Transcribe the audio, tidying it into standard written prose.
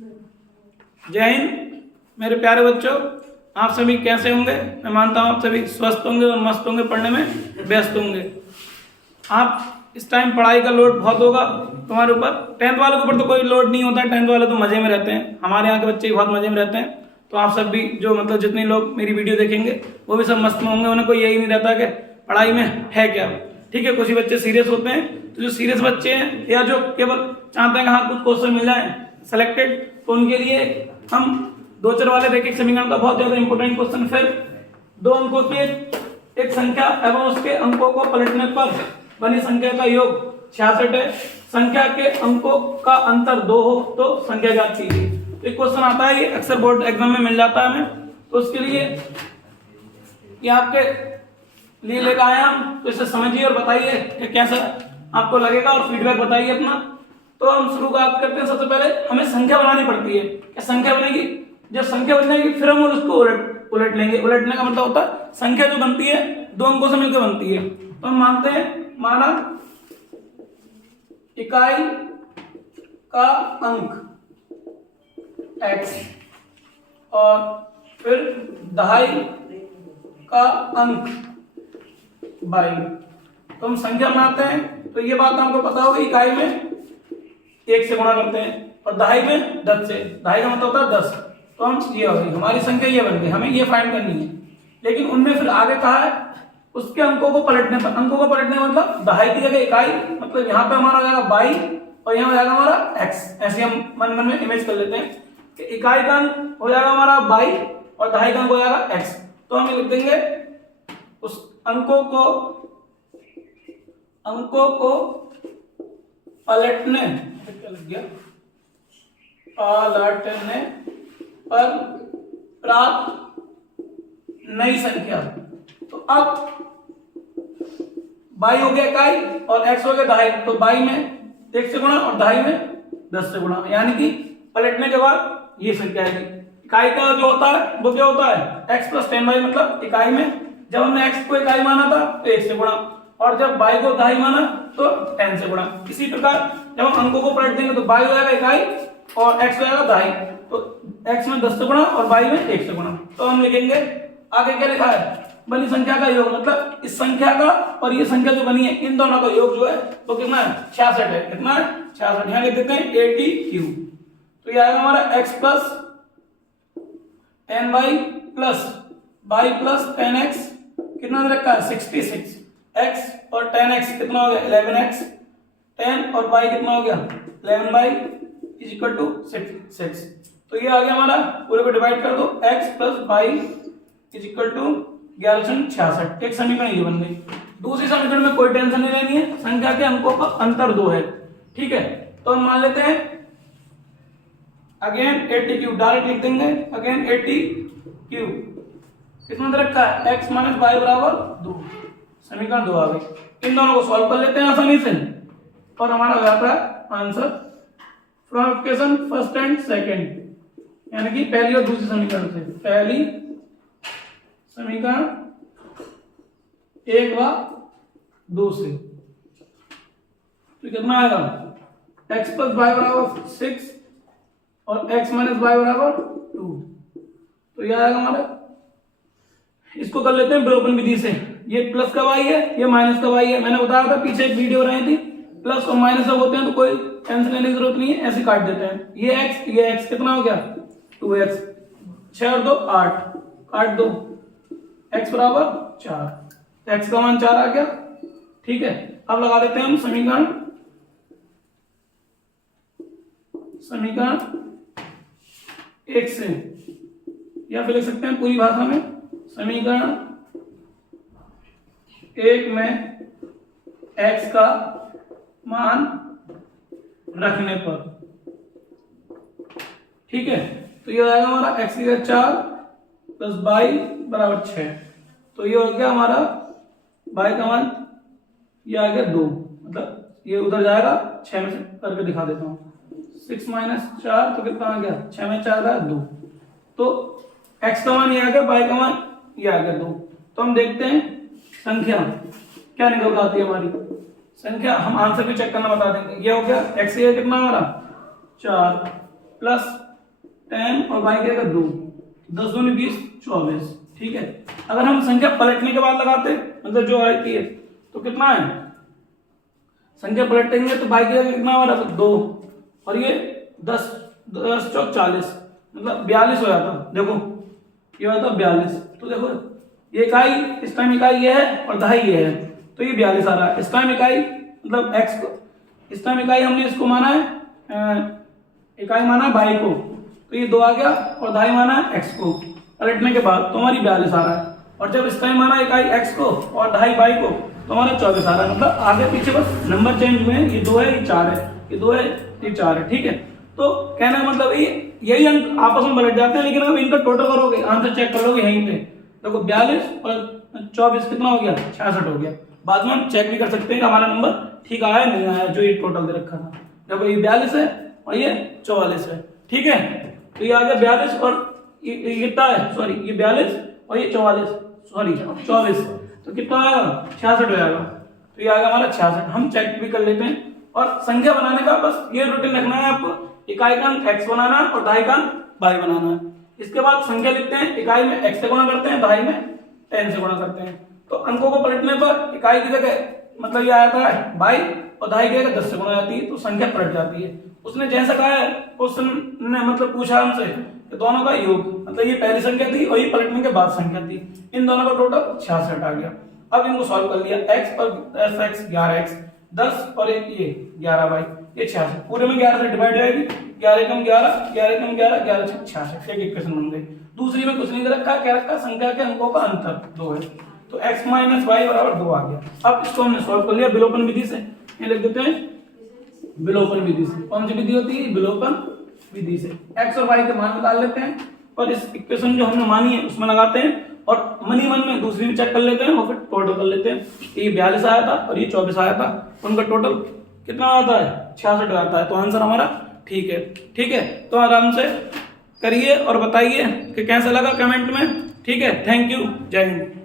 जय हिंद मेरे प्यारे बच्चों, आप सभी कैसे होंगे। मैं मानता हूँ आप सभी स्वस्थ होंगे और मस्त होंगे, पढ़ने में व्यस्त होंगे। आप इस टाइम पढ़ाई का लोड बहुत होगा तुम्हारे ऊपर। 10th वालों के ऊपर तो कोई लोड नहीं होता है, 10th वाले तो मजे में रहते हैं। हमारे यहाँ के बच्चे भी बहुत मजे में रहते हैं। तो आप सब भी जो मतलब जितने लोग मेरी वीडियो देखेंगे वो भी सब मस्त में होंगे। उन्हें कोई यही नहीं रहता कि पढ़ाई में है क्या। ठीक है, कुछ ही बच्चे सीरियस होते हैं। तो जो सीरियस बच्चे हैं या जो केवल चाहते हैं कि हाँ कुछ क्वेश्चन मिल जाए सेलेक्टेड, तो उनके लिए हम दो चर वाले रैखिक समीकरण का बहुत ज्यादा इंपॉर्टेंट क्वेश्चन, फिर 2 अंकों की एक संख्या एवं उसके अंकों को पलटने पर बनी संख्या का योग 66 है। संख्या के अंकों का अंतर 2 हो तो संख्या ज्ञात कीजिए। तो एक क्वेश्चन आता है, ये अक्सर बोर्ड एग्जाम में मिल जाता है हमें। तो उसके लिए ये आपके लिए लेकर आए हम। तो इसे समझिए और बताइए कि कैसा आपको लगेगा और फीडबैक बताइए अपना। तो हम शुरुआत करते हैं। सबसे पहले हमें संख्या बनानी पड़ती है। क्या संख्या बनेगी? जब संख्या बन जाएगी फिर हम उसको उलट लेंगे। उलटने का मतलब होता है संख्या जो बनती है 2 अंकों से मिलकर बनती है। तो हम मानते हैं माना इकाई का अंक x और फिर दहाई का अंक y। तो हम संख्या बनाते हैं। तो ये बात आपको पता होगी, इकाई में 1 से गुणा करते हैं और दहाई में 10 से। दहाई का मतलब होता है 10। तो हम ये हो गई हमारी संख्या, ये बन गई। हमें ये फाइंड करनी है। लेकिन उनने फिर आगे कहा है उसके अंकों को पलटने पर। अंकों को पलटने मतलब दहाई की जगह इकाई, मतलब यहाँ पे हमारा हो जाएगा 22 और यहाँ हो जाएगा हमारा x। ऐसे हम मन मन में इमेज कर लेते हैं कि इकाई का अंक हो जाएगा हमारा 22 और दहाई का अंक हो जाएगा x। तो हम लिख देंगे उस अंकों को पलटने पर प्राप्त नई संख्या। तो अब 22 हो गया इकाई और x हो गया दहाई। तो 22 में 1 से गुणा और दहाई में 10 से गुणा, यानी कि पलटने के बाद ये संख्या आएगी। इकाई का जो होता है वो क्या होता है x प्लस 10y। मतलब इकाई में जब हमने x को इकाई माना था तो 1 से गुणा, और जब y को दहाई माना तो 10 से गुणा। इसी प्रकार जब हम अंकों को पलट देंगे तो y हो जाएगा इकाई और x हो जाएगा दहाई। तो x में 10 से गुणा और y में 1 से गुणा। तो हम लिखेंगे आगे क्या लिखा है, बनी संख्या का योग। मतलब इस संख्या का और ये संख्या जो बनी है इन दोनों का योग जो है वो कितना है 66 है। कितना है 66। यहाँ लिख देते हैं 80 क्यूब। तो ये आएगा हमारा x plus 10y plus y plus 10x कितना दे रखा है 66। x और 10x कितना हो गया 11x। 10 और y कितना हो गया 11y इज इक्वल टू 6। तो ये आ गया हमारा, पूरे को डिवाइड कर दो, x plus y is equal to 1166। एक समीकरण ये बन गई। दूसरी समीकरण में कोई टेंशन नहीं लेनी है, संख्या के अंकों का अंतर 2 है। ठीक है, तो हम मान लेते हैं अगेन 80 क्यूब। डायरेक्ट लिख देंगे अगेन 80 क्यूब। कितना दे रखा है x माइनस y बराबर 2। समीकरण 2 आ गई। इन दोनों को सॉल्व कर लेते हैं आसानी से और हमारा हो जाता है answer from equation first and second, यानी कि पहली और दूसरी समीकरण से। पहली समीकरण 1 व दूसरी। तो कितना आएगा x प्लस y बराबर 6 और x माइनस y बराबर 2। तो यह आएगा हमारा, इसको कर लेते हैं विलोपन विधि से। ये प्लस का y है, ये माइनस का y है। मैंने बताया था पीछे एक वीडियो रही थी, प्लस और माइनस जब होते हैं तो कोई टेंशन लेने की जरूरत नहीं है, ऐसे काट देते हैं। ये x कितना हो गया 2x। 6 और 2 8, काट दो, x बराबर 4। x का मान 4 आ गया। ठीक है, अब लगा देते हैं हम समीकरण 1 से, या फिर लिख सकते हैं पूरी भाषा में समीकरण 1 में x का मान रखने पर। ठीक है, तो ये आएगा हमारा x की जगह 4 प्लस y बराबर 6। तो ये हो गया हमारा y का मान, ये आ गया 2। मतलब ये उधर जाएगा, 6 में से करके दिखा देता हूँ। 6 माइनस 4 तो कितना आ गया 6 में 4 है 2। तो x का मान ये आ गया, y का मान ये आ गया 2। तो हम देखते हैं संख्या क्या निकल आती है हमारी संख्या। हम आंसर भी चेक करना बता देंगे। ये हो गया x ये कितना हमारा 4 प्लस 10 और y क्या 2, 10 दूनी 20, 24। ठीक है, अगर हम संख्या पलटने के बाद लगाते मतलब जो आती है तो कितना है, संख्या पलटेंगे तो y की जगह कितना हमारा 2 और ये 10 चौक 40 मतलब 42 हो जाता। देखो ये होता 42, तो देखो ये इकाई इस टाइम इकाई ये है और दहाई ये है, तो ये 42 आ रहा है। इस टाइम इकाई मतलब x को, इस टाइम इकाई हमने इसको माना है, इकाई माना है y को, तो ये 2 आ गया और दहाई माना है x को। पलटने के बाद तो हमारी 42 आ रहा है, और जब इस टाइम माना इकाई x को और दहाई y को तो हमारा 24 आ रहा है। मतलब आगे पीछे बस नंबर चेंज हुए हैं, ये 2 है ये 4 है, ये 2 है ये 4 है। ठीक है, तो कहने का मतलब यही अंक आपस में पलट जाते हैं, लेकिन अब इनका टोटल करोगे आंसर चेक कर लोगे यहीं पे। देखो 42 और 24 कितना हो गया, 66 हो गया। बाद में हम चेक भी कर सकते हैं कि हमारा नंबर ठीक आया नहीं आया, जो ये टोटल दे रखा था। देखो ये 42 है और ये 44 है। ठीक है, तो ये आ गया 42 और ये कितना है, सॉरी ये 42 और ये 44, सॉरी 24, तो कितना आएगा 66 हो जाएगा। तो ये आएगा हमारा 66। हम चेक भी कर लेते हैं। और संख्या बनाने का बस ये रूटीन रखना है आपको, इकाई का अंक x बनाना है और दहाई का अंक y बनाना है। इसके बाद संख्या लिखते हैं, इकाई में x से गुणा करते हैं, दहाई में 10 से गुणा करते हैं। तो अंकों को पलटने पर इकाई की जगह मतलब ये आता है y और दहाई की जगह 10 से गुणा जाती है, तो संख्या पलट जाती है। उसने जैसा कहा है क्वेश्चन ने मतलब पूछा हमसे कि दोनों का योग, मतलब ये पहली संख्या थी और ये पलटने के बाद संख्या थी, इन दोनों का टोटल 66 आ गया। अब इनको सॉल्व कर लिया, x और 10x 11x, 10 और एक ये 11y, ये 66 पूरे में 11 से डिवाइड हो जाएगी, 11 कम 11, 11 कम 11, 11 से 66, एक इक्वेशन बन गई। दूसरी में कुछ नहीं दे रखा, क्या रखा, संख्या के अंकों का अंतर 2 है, तो x माइनस वाई बराबर 2 आ गया। अब इसको हमने सॉल्व कर लिया विलोपन विधि से, ये लिख देते हैं विलोपन विधि से। कौन सी विधि होती है, विलोपन विधि से। x और y के मान निकाल लेते हैं और इस इक्वेशन जो हमने मानी है उसमें लगाते हैं और मनी मन में दूसरी भी चेक कर लेते हैं और फिर टोटल कर लेते हैं। ये 42 आया था और ये 24 आया था, उनका टोटल कितना आता है, 66 आता है। तो आंसर हमारा ठीक है। ठीक है, तो आराम से करिए और बताइए कि कैसा लगा कमेंट में। ठीक है, थैंक यू, जय हिंद।